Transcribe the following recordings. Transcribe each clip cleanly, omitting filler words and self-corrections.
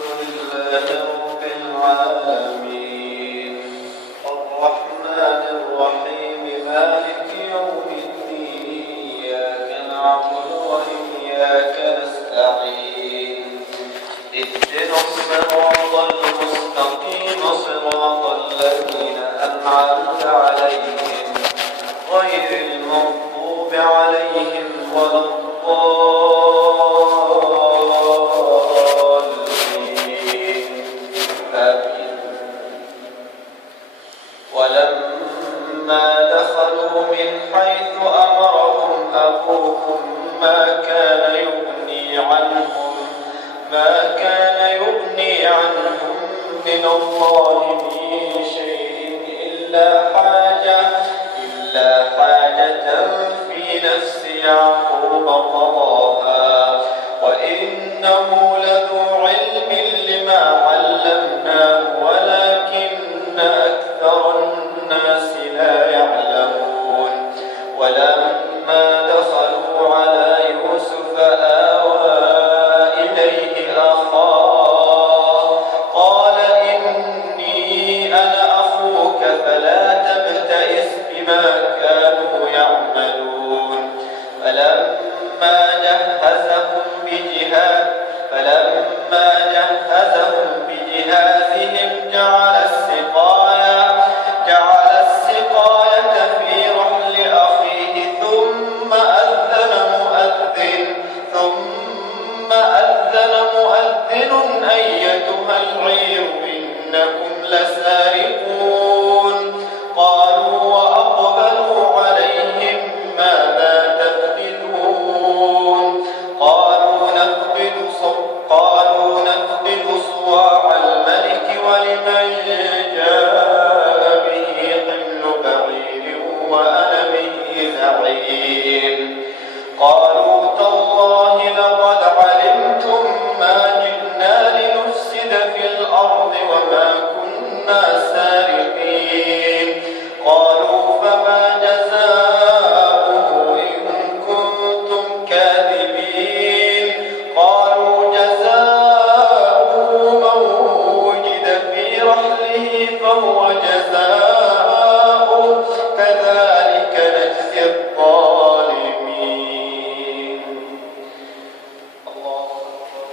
لله رب العالمين الرحمن الرحيم مالك يوم الدين إياك نعبد وإياك نستعين اهدنا الصراط المستقيم صراط الذين أنعمت عليهم غير المغضوب عليهم ولا الضالين آمين. ولما دخلوا من حيث أمرهم أبوهم ما كان يغني عنهم من الله من شيء إلا حاجة في نفس يعقوب قضاها وإنه لذو علم لما علمناه ولكن أكثر الناس لا يعلمون. ولما دخلوا على يوسف آوى إليه أخاه قال إني أنا أخوك فلا تبتئس بما كانوا يعملون. فلما جهزهم بجهازهم جعل السقاية في رحل أخيه ثم أذن مؤذن أيتها العير إنكم لسارقون. قالوا وأقبلوا عليهم ماذا تفقدون. قالوا نفقد صواع الملك ولمن جاء به حمل بعير وأنا به زعيم. قالوا تالله لقد علمتم ما جئنا لنفسد في الأرض وما كنا سارقين. قالوا فما جزاؤه إن كنتم كاذبين. قالوا جزاؤه من وجد في رحله فهو جزاؤه كذلك نجزي الظالمين. الله أكبر.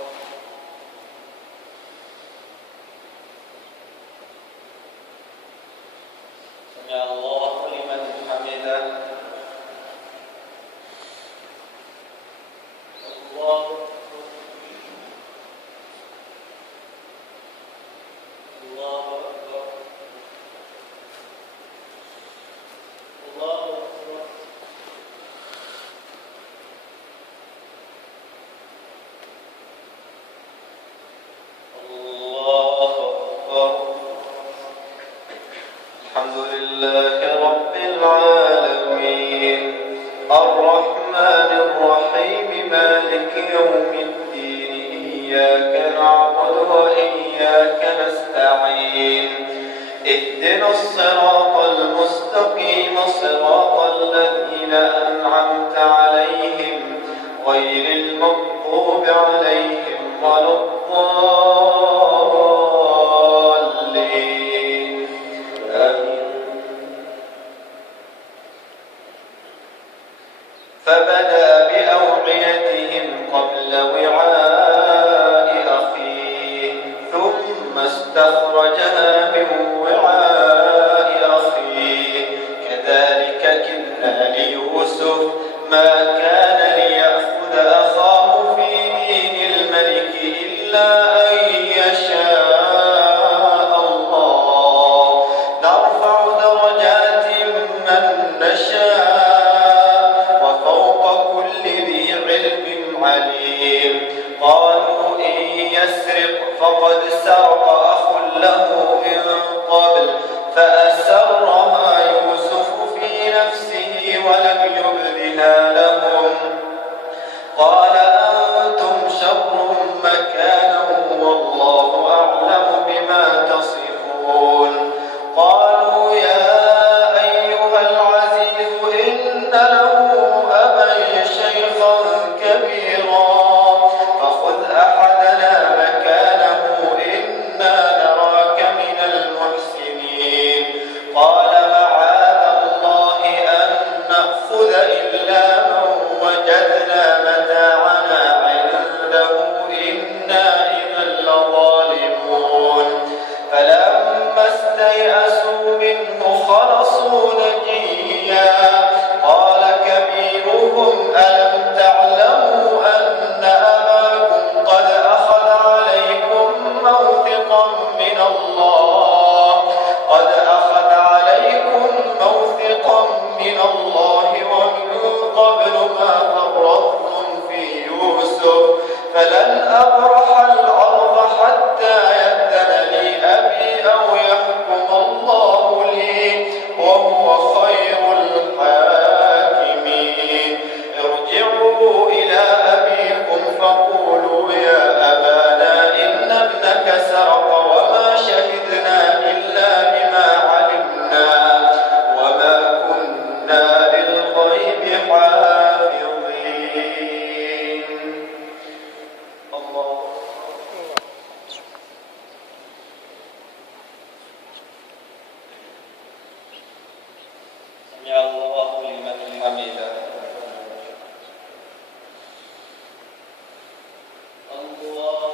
سمع الله لمن حمده. الله أكبر. الله أكبر. الله أكبر. الله أكبر. الحمد لله رب العالمين الرحمن الرحيم مالك يوم الدين إياك نعبد وإياك نستعين اهدنا الصراط المستقيم صراط الذين أنعمت عليهم غير المغضوب عليهم ولا الضالين آمين. فبدأ بأوعيتهم قبل وعاء أخيه ثم استخرجها من وعاء أخيه كذلك كدنا ليوسف ما كان ليأخذ أخاه في دين الملك إلا أن يشاء الله نرفع درجات من نشاء وفوق كل ذي علم عليم. قالوا إن يسرق فقد سرق أخ له من قبل فأسرها يوسف في نفسه ولم يبدها لهم. قال أنتم شر مكانا والله أعلم بما تصفون. قالوا يا أيها العزيز إن له أبا شيخا كبيرا فخذ أحدنا مكانه يوسف فلن أبرح الأرض حتى يأذن لي أبي أو يحكم الله لي وهو خير الحاكمين. ارجعوا إلى أبيكم فقولوا يا أبانا إن ابنك سرق وما شهدنا إلا بما علمنا وما كنا للغيب حافظين. الله سمع الله لمن حمده. الله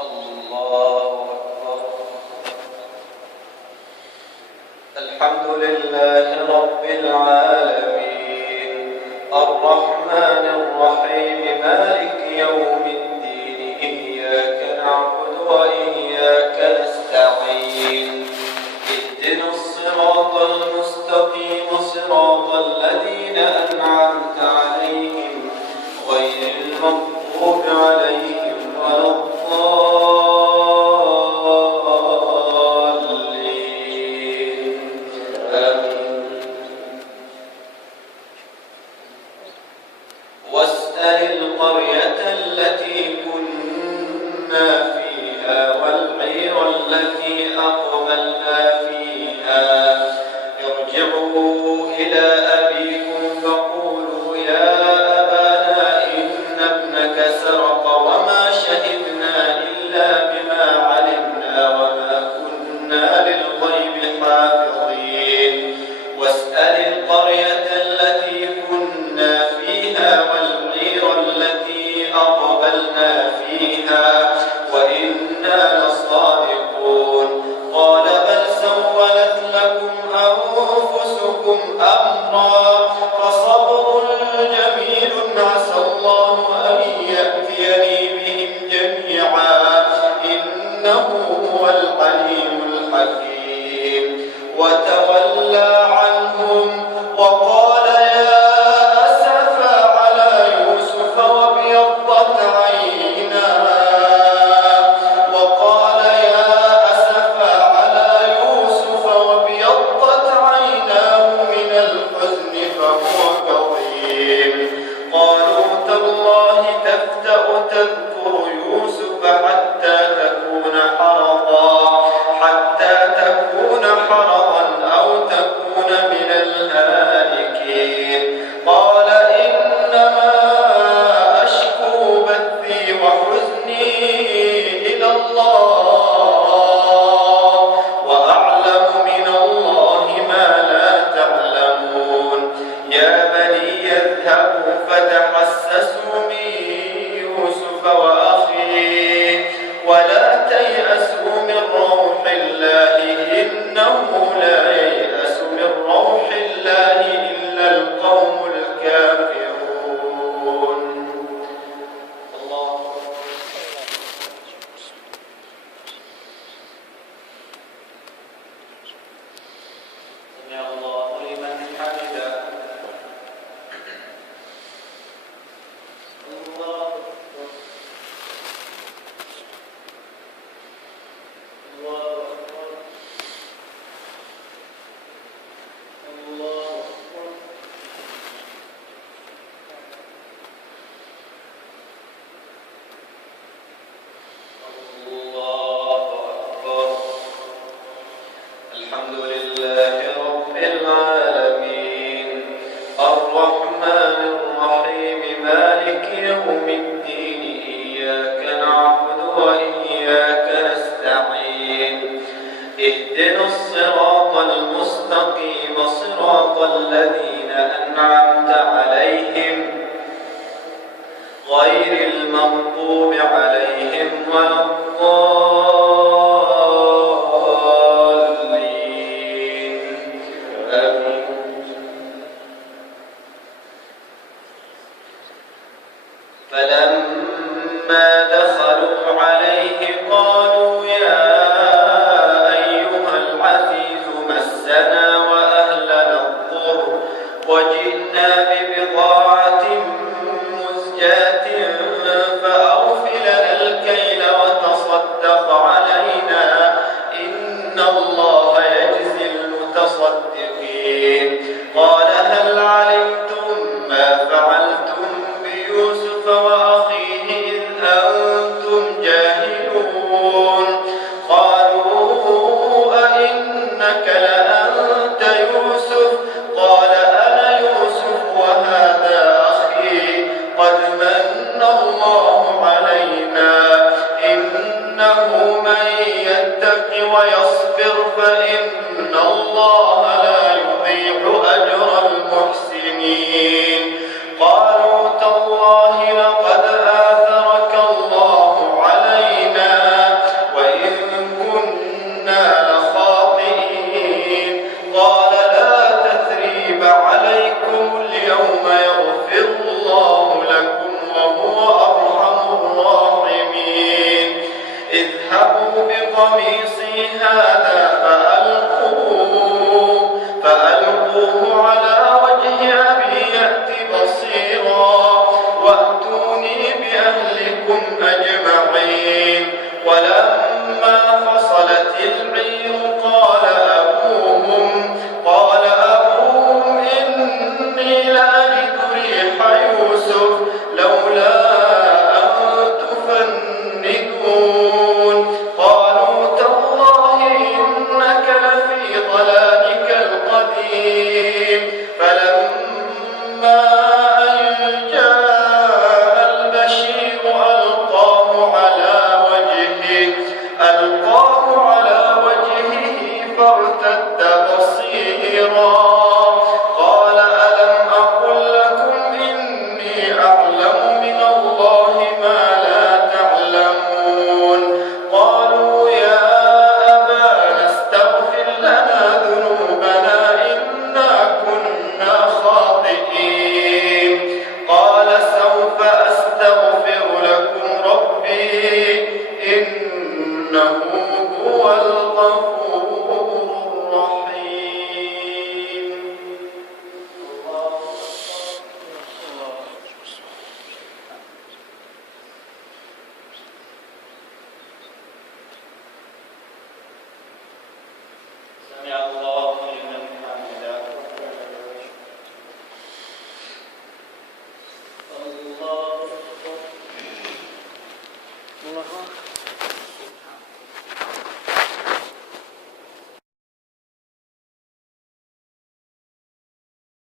الله الله الحمد لله رب العالمين الرحمن الرحيم مالك يوم الدين إياك نعبد وإياك نستعين اهدنا الصراط المستقيم صراط الذين أنعمت عليهم غير المغضوب عليهم ولا الضالين آمين. واسأل القرية التي كنا فيها والعير التي أقبلنا فيها ارجعوا إلى أبيكم فقولوا يا أبانا إن ابنك سرق وما شهدنا إلا بما علمنا وما كنا للغيب حافظين. واسأل القرية التي كنا فيها والعير التي أقبلنا فيها وإنا لصادقون. قال بل سولت لكم أنفسكم أمرا فصبر جميل عسى الله أن يأتيني بهم جميعا إنه هو العليم الحكيم. وتولى عنهم وقال يا أسفا على يوسف وابيضت عيناه وقال يا أسفا على يوسف وابيضت عيناه من الحزن فهو كظيم. قالوا تالله تفتأ تذكر يوسف حتى تكون حرضا أو اهدنا الصراط المستقيم صراط الذين أنعمت عليهم غير المغضوب عليهم ولا الضالين آمين. فلما دخلوا عليه قالوا يا أيها العزيز مسنا وأهلنا الضر وجئنا ببضاعة مزجاة فأوف لنا الكيل وتصدق علينا إن الله يجزي المتصدقين. قال هل علمتم ما فعلتم بيوسف وأخيه إذ أنتم جاهلون؟ قالوا أئنك لأنت يوسف؟ قال أنا يوسف وهذا أخي قد من الله علينا إنه من يتق ويصبر فإن الله لا يضيع أجر المحسنين. قالوا تالله لقد آثرك الله علينا وإن كنا لخاطئين. قال لا تثريب عليكم اليوم يغفر الله لكم وهو أرحم الراحمين. اذهبوا بقميصي هذا فألقوه على وجه أبي يأت بصيرا وأتوني بأهلكم أجمعين. ولما فصلت العير قال أبوهم إني لأجد ريح يوسف لولا أن تفندون. قالوا تالله إنك لفي ضلالك القديم. فلما أن جاء البشير ألقاه على وجهه فارتد بصيرا. قال ألم أقل لكم إني أعلم من الله ما لا تعلمون؟ قالوا يا أبانا استغفر لنا ذنوبنا إنا كنا خاطئين. قال سوف أستغفر لكم ربي إنه هو الغفور الرحيم. سمع الله لمن حمده. الله أكبر.